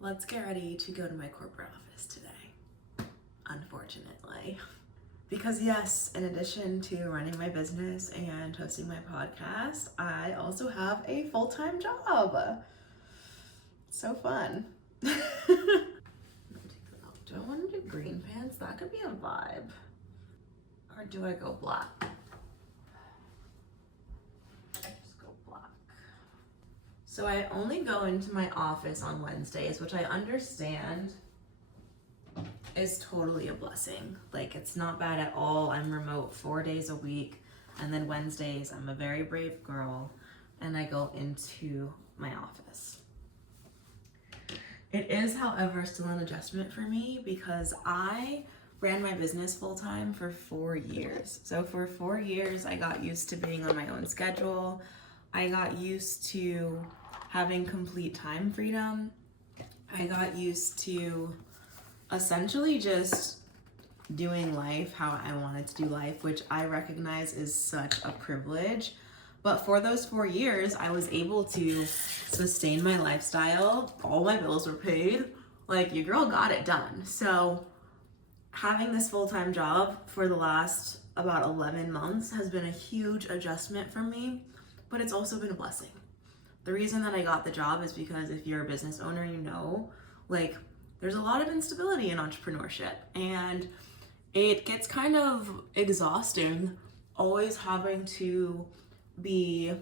Let's get ready to go to my corporate office today, unfortunately. Because yes, in addition to running my business and hosting my podcast, I also have a full-time job. So fun. Do I want to do green pants? That could be a vibe. Or do I go black? Just go black. So I only go into my office on Wednesdays, which I understand is totally a blessing. Like, it's not bad at all. I'm remote 4 days a week, and then Wednesdays I'm a very brave girl and I go into my office. It is, however, still an adjustment for me because I ran my business full-time for 4 years. So for 4 years I got used to being on my own schedule. I got used to having complete time freedom. I got used to essentially just doing life how I wanted to do life, which I recognize is such a privilege. But for those 4 years, I was able to sustain my lifestyle. All my bills were paid. Like, your girl got it done. So having this full-time job for the last about 11 months has been a huge adjustment for me, but it's also been a blessing. The reason that I got the job is because if you're a business owner, you know, like, there's a lot of instability in entrepreneurship, and it gets kind of exhausting always having to be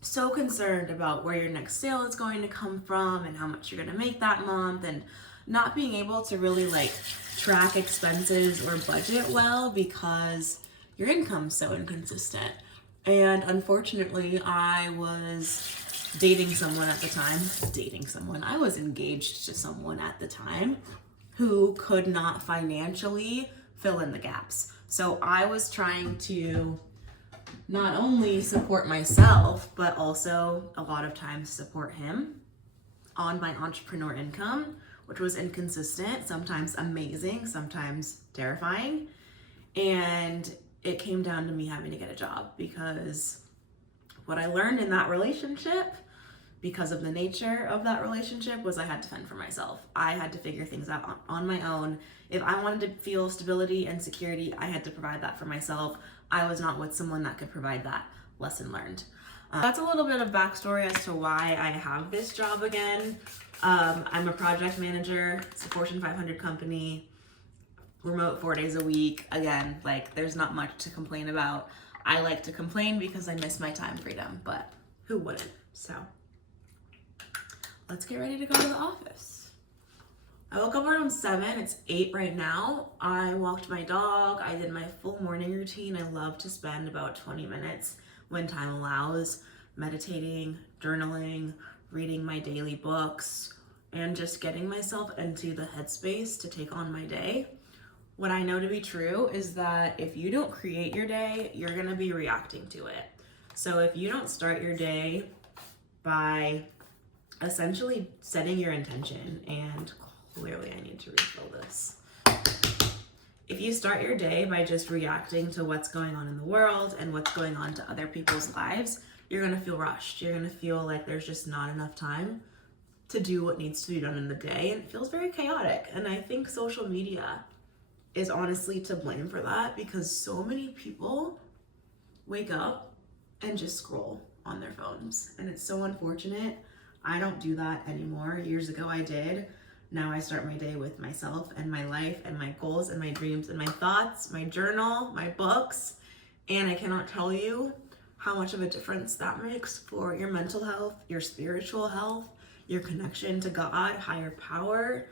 so concerned about where your next sale is going to come from and how much you're going to make that month, and not being able to really like track expenses or budget well because your income's so inconsistent. And unfortunately, I was dating someone at the time. I was engaged to someone at the time who could not financially fill in the gaps. So I was trying to not only support myself, but also a lot of times support him on my entrepreneur income, which was inconsistent, sometimes amazing, sometimes terrifying. And it came down to me having to get a job because what I learned in that relationship, because of the nature of that relationship, was I had to fend for myself. I had to figure things out on my own. If I wanted to feel stability and security, I had to provide that for myself. I was not with someone that could provide that. Lesson learned. That's a little bit of backstory as to why I have this job again. I'm a project manager. It's a Fortune 500 company, remote 4 days a week. Again, like, there's not much to complain about. I like to complain because I miss my time freedom, but who wouldn't? So let's get ready to go to the office. I woke up around 7, it's 8 right now. I walked my dog, I did my full morning routine. I love to spend about 20 minutes when time allows, meditating, journaling, reading my daily books, and just getting myself into the headspace to take on my day. What I know to be true is that if you don't create your day, you're gonna be reacting to it. So if you don't start your day by essentially setting your intention, and clearly I need to refill this. If you start your day by just reacting to what's going on in the world and what's going on to other people's lives, you're gonna feel rushed. You're gonna feel like there's just not enough time to do what needs to be done in the day, and it feels very chaotic. And I think social media is honestly to blame for that because so many people wake up and just scroll on their phones, and it's so unfortunate. I don't do that anymore. Years ago I did. Now I start my day with myself and my life and my goals and my dreams and my thoughts, my journal, my books, and I cannot tell you how much of a difference that makes for your mental health, your spiritual health, your connection to God, higher power.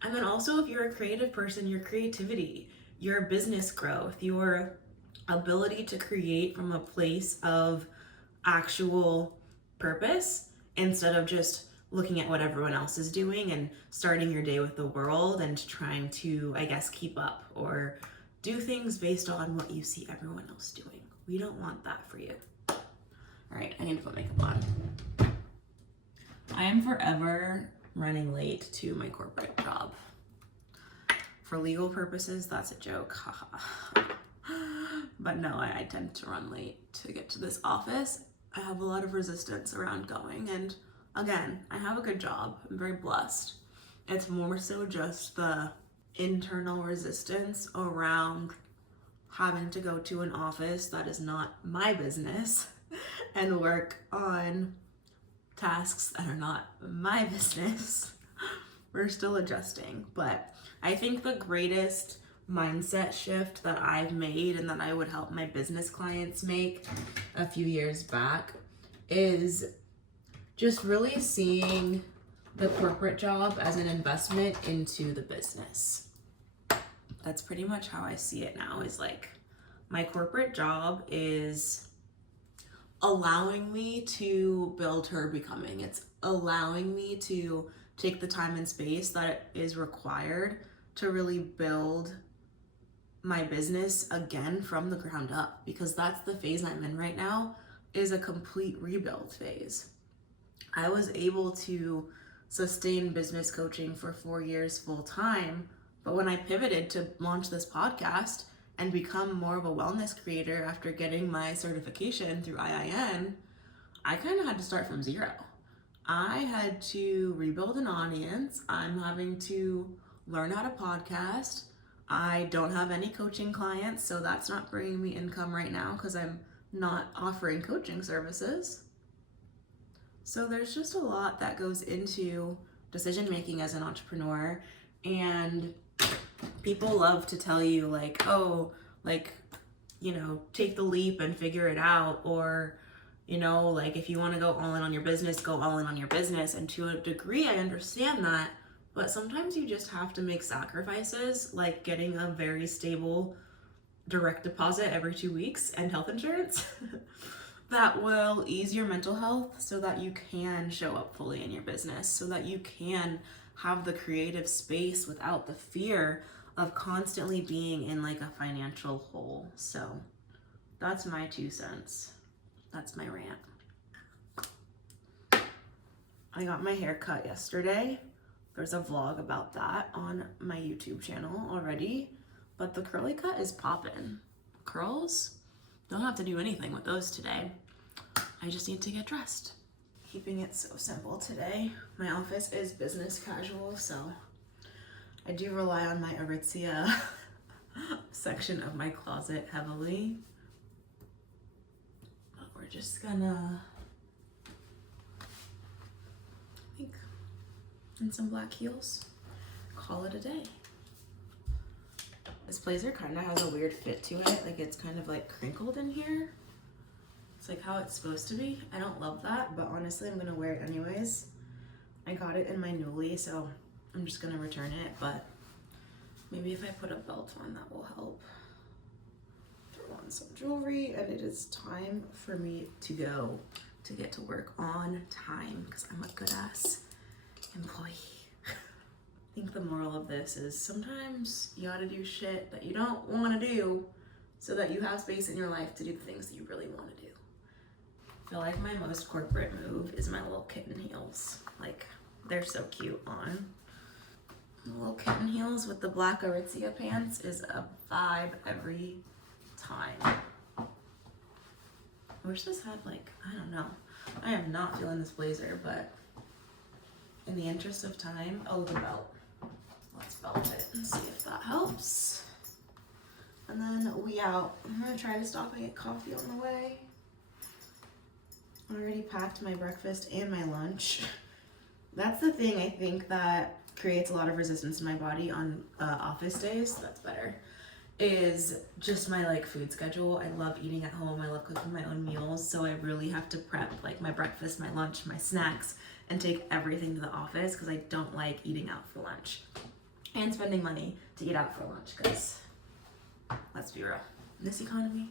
And then also, if you're a creative person, your creativity, your business growth, your ability to create from a place of actual purpose instead of just looking at what everyone else is doing and starting your day with the world and trying to, I guess, keep up or do things based on what you see everyone else doing. We don't want that for you. All right, I need to put makeup on. I am forever running late to my corporate job. For legal purposes, that's a joke, haha. But no, I tend to run late to get to this office. I have a lot of resistance around going, and again, I have a good job. I'm very blessed. It's more so just the internal resistance around having to go to an office that is not my business and work on tasks that are not my business. We're still adjusting, but I think the greatest mindset shift that I've made and that I would help my business clients make a few years back is just really seeing the corporate job as an investment into the business. That's pretty much how I see it now, is like my corporate job is allowing me to build her becoming. It's allowing me to take the time and space that is required to really build my business again from the ground up, because that's the phase I'm in right now, is a complete rebuild phase. I was able to sustain business coaching for 4 years full time, but when I pivoted to launch this podcast and become more of a wellness creator after getting my certification through IIN, I kind of had to start from zero. I had to rebuild an audience. I'm having to learn how to podcast. I don't have any coaching clients, so that's not bringing me income right now because I'm not offering coaching services. So there's just a lot that goes into decision making as an entrepreneur, and people love to tell you like, oh, like, you know, take the leap and figure it out, or, you know, like if you want to go all in on your business, go all in on your business. And to a degree, I understand that, but sometimes you just have to make sacrifices, like getting a very stable direct deposit every 2 weeks and health insurance that will ease your mental health so that you can show up fully in your business, so that you can have the creative space without the fear of constantly being in like a financial hole. So that's my 2 cents. That's my rant. I got my hair cut yesterday. There's a vlog about that on my YouTube channel already, but the curly cut is poppin'. Curls, don't have to do anything with those today. I just need to get dressed. Keeping it so simple today. My office is business casual, so I do rely on my Aritzia section of my closet heavily. But we're just gonna, I think, in some black heels, call it a day. This blazer kind of has a weird fit to it. Like it's kind of like crinkled in here. It's like how it's supposed to be. I don't love that, but honestly, I'm gonna wear it anyways. I got it in my Newly, so I'm just gonna return it, but maybe if I put a belt on, that will help. Throw on some jewelry, and it is time for me to go to get to work on time, because I'm a good ass employee. I think the moral of this is sometimes you gotta do shit that you don't wanna do so that you have space in your life to do the things that you really wanna do. I feel like my most corporate move is my little kitten heels. Like, they're so cute on. The little kitten heels with the black Aritzia pants is a vibe every time. I wish this had like, I don't know. I am not feeling this blazer, but in the interest of time, oh, the belt. Let's belt it and see if that helps. And then we out. I'm gonna try to stop and get coffee on the way. I already packed my breakfast and my lunch. That's the thing I think that creates a lot of resistance in my body on office days. That's better. Is just my like food schedule. I love eating at home. I love cooking my own meals. So I really have to prep like my breakfast, my lunch, my snacks, and take everything to the office because I don't like eating out for lunch and spending money to eat out for lunch, because let's be real, in this economy.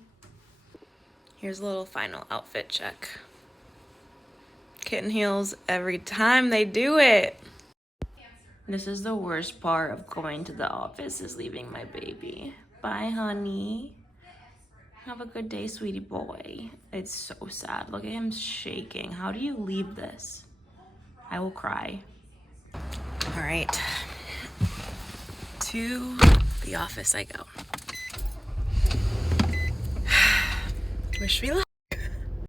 Here's a little final outfit check. Kitten heels every time they do it. This is the worst part of going to the office, is leaving my baby. Bye, honey. Have a good day, sweetie boy. It's so sad. Look at him shaking. How do you leave this? I will cry. All right. To the office I go. Wish me luck.